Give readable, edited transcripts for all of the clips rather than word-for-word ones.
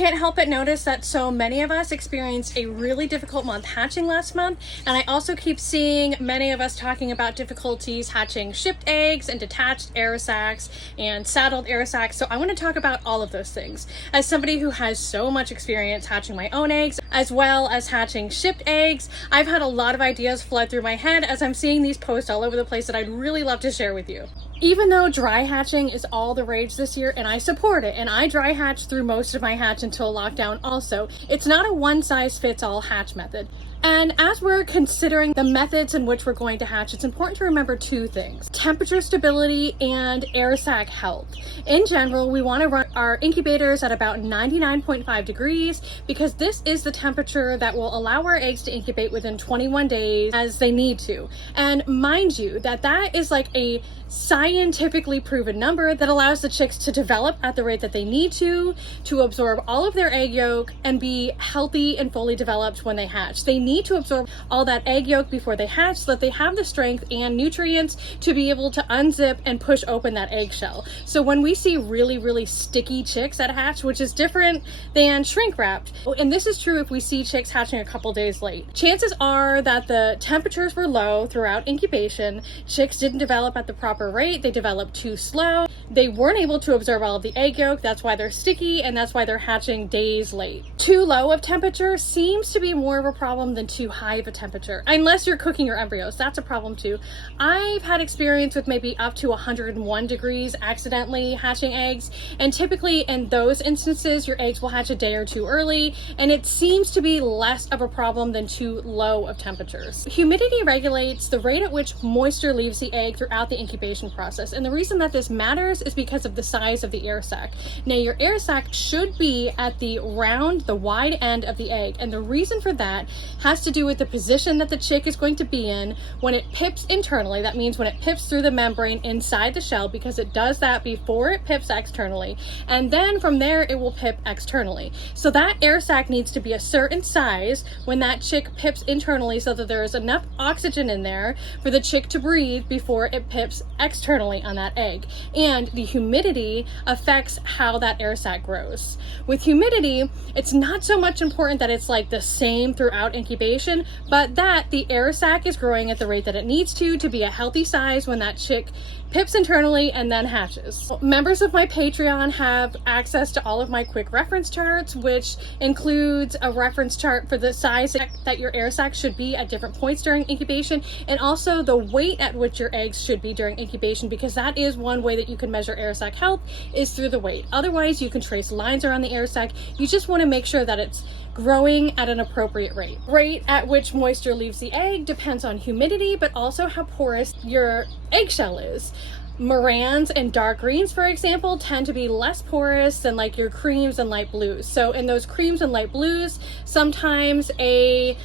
Can't help but notice that so many of us experienced a really difficult month hatching last month, and I also keep seeing many of us talking about difficulties hatching shipped eggs and detached air sacs and saddled air sacs. So I want to talk about all of those things. As somebody who has so much experience hatching my own eggs as well as hatching shipped eggs, I've had a lot of ideas flood through my head as I'm seeing these posts all over the place that I'd really love to share with you. Even though dry hatching is all the rage this year, and I support it, and I dry hatch through most of my hatch until lockdown also, it's not a one-size-fits-all hatch method. And as we're considering the methods in which we're going to hatch, it's important to remember two things: temperature stability and air sac health. In general, we want to run our incubators at about 99.5 degrees because this is the temperature that will allow our eggs to incubate within 21 days as they need to. And mind you, that is like a scientifically proven number that allows the chicks to develop at the rate that they need to absorb all of their egg yolk and be healthy and fully developed when they hatch. They need to absorb all that egg yolk before they hatch so that they have the strength and nutrients to be able to unzip and push open that eggshell. So when we see really, really sticky chicks at hatch, which is different than shrink wrapped, and this is true if we see chicks hatching a couple days late, chances are that the temperatures were low throughout incubation, chicks didn't develop at the proper rate, they developed too slow, they weren't able to absorb all of the egg yolk, that's why they're sticky, and that's why they're hatching days late. Too low of temperature seems to be more of a problem than too high of a temperature, unless you're cooking your embryos. That's a problem too. I've had experience with maybe up to 101 degrees accidentally hatching eggs, and typically in those instances your eggs will hatch a day or two early, and it seems to be less of a problem than too low of temperatures. Humidity regulates the rate at which moisture leaves the egg throughout the incubation process, and the reason that this matters is because of the size of the air sac. Now, your air sac should be at the wide end of the egg, and the reason for that has to do with the position that the chick is going to be in when it pips internally. That means when it pips through the membrane inside the shell, because it does that before it pips externally, and then from there it will pip externally. So that air sac needs to be a certain size when that chick pips internally so that there is enough oxygen in there for the chick to breathe before it pips externally on that egg. And the humidity affects how that air sac grows. With humidity, it's not so much important that it's like the same throughout incubation, but that the air sac is growing at the rate that it needs to be a healthy size when that chick pips internally and then hatches. Members of my Patreon have access to all of my quick reference charts, which includes a reference chart for the size that your air sac should be at different points during incubation, and also the weight at which your eggs should be during incubation, because that is one way that you can measure air sac health, is through the weight. Otherwise, you can trace lines around the air sac. You just want to make sure that it's growing at an appropriate rate. Rate at which moisture leaves the egg depends on humidity, but also how porous your eggshell is. Morans and dark greens, for example, tend to be less porous than like your creams and light blues. So in those creams and light blues, sometimes a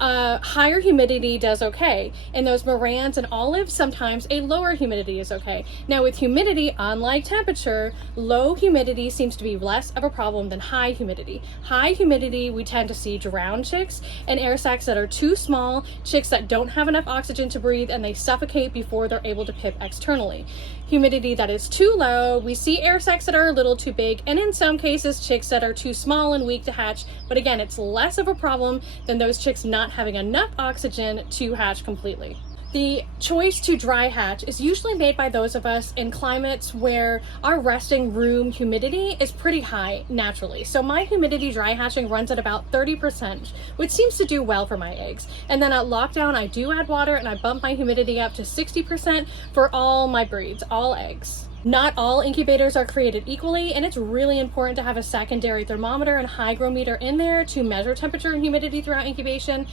higher humidity does okay. In those morans and olives, sometimes a lower humidity is okay. Now with humidity, unlike temperature, low humidity seems to be less of a problem than high humidity. High humidity, we tend to see drowned chicks and air sacs that are too small, chicks that don't have enough oxygen to breathe, and they suffocate before they're able to pip externally. Humidity that is too low, we see air sacs that are a little too big, and in some cases chicks that are too small and weak to hatch, but again, it's less of a problem than those chicks not having enough oxygen to hatch completely. The choice to dry hatch is usually made by those of us in climates where our resting room humidity is pretty high naturally. So my humidity dry hatching runs at about 30%, which seems to do well for my eggs. And then at lockdown, I do add water and I bump my humidity up to 60% for all my breeds, all eggs. Not all incubators are created equally, and it's really important to have a secondary thermometer and hygrometer in there to measure temperature and humidity throughout incubation.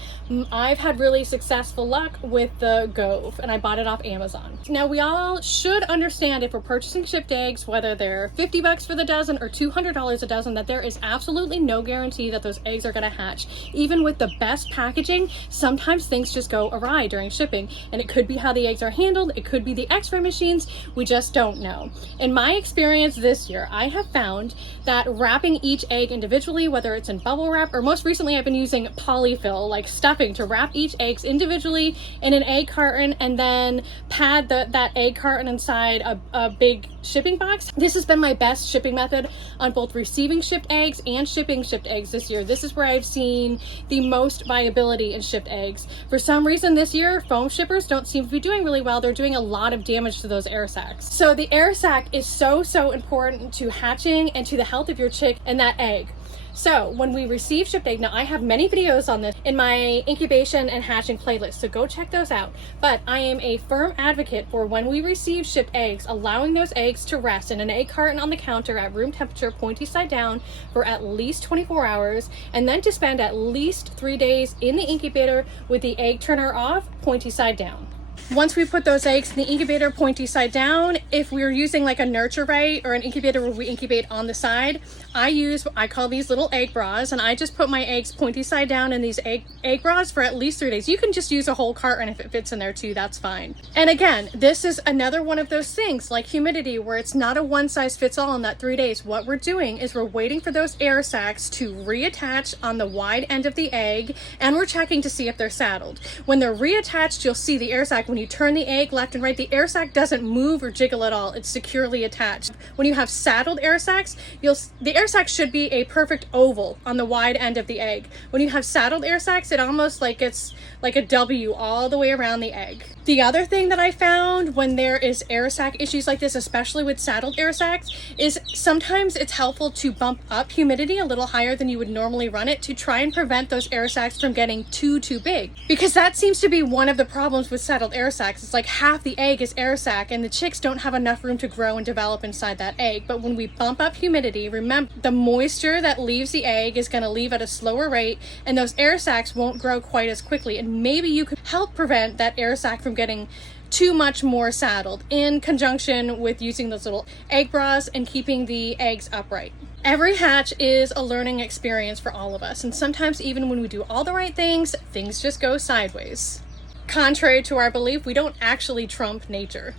I've had really successful luck with the Gove, and I bought it off Amazon. Now, we all should understand if we're purchasing shipped eggs, whether they're $50 for the dozen or $200 a dozen, that there is absolutely no guarantee that those eggs are going to hatch. Even with the best packaging, sometimes things just go awry during shipping, and it could be how the eggs are handled, it could be the x-ray machines, we just don't know. know. In my experience this year, I have found that wrapping each egg individually, whether it's in bubble wrap, or most recently I've been using polyfill, like stuffing, to wrap each eggs individually in an egg carton and then pad that egg carton inside a big shipping box. This has been my best shipping method on both receiving shipped eggs and shipping shipped eggs this year. This is where I've seen the most viability in shipped eggs. For some reason this year, foam shippers don't seem to be doing really well. They're doing a lot of damage to those air sacs. So the air sac is so important to hatching and to the health of your chick and that egg. So when we receive shipped egg, now I have many videos on this in my incubation and hatching playlist, so go check those out. But I am a firm advocate for when we receive shipped eggs, allowing those eggs to rest in an egg carton on the counter at room temperature, pointy side down, for at least 24 hours, and then to spend at least 3 days in the incubator with the egg turner off, pointy side down. Once we put those eggs in the incubator pointy side down, if we're using like a nurture ray or an incubator where we incubate on the side, I call these little egg bras, and I just put my eggs pointy side down in these egg bras for at least 3 days. You can just use a whole carton if it fits in there too, that's fine. And again, this is another one of those things like humidity where it's not a one size fits all in that 3 days. What we're doing is we're waiting for those air sacs to reattach on the wide end of the egg, and we're checking to see if they're saddled. When they're reattached, you'll see the air sac. When you turn the egg left and right, the air sac doesn't move or jiggle at all. It's securely attached. When you have saddled air sacs, the air sac should be a perfect oval on the wide end of the egg. When you have saddled air sacs, it almost like it's like a W all the way around the egg. The other thing that I found when there is air sac issues like this, especially with saddled air sacs, is sometimes it's helpful to bump up humidity a little higher than you would normally run it to try and prevent those air sacs from getting too big. Because that seems to be one of the problems with saddled air sacs. It's like half the egg is air sac and the chicks don't have enough room to grow and develop inside that egg. But when we bump up humidity, remember the moisture that leaves the egg is going to leave at a slower rate, and those air sacs won't grow quite as quickly. And maybe you could help prevent that air sac from getting too much more saddled in conjunction with using those little egg bras and keeping the eggs upright. Every hatch is a learning experience for all of us, and sometimes even when we do all the right things, things just go sideways. Contrary to our belief, we don't actually trump nature.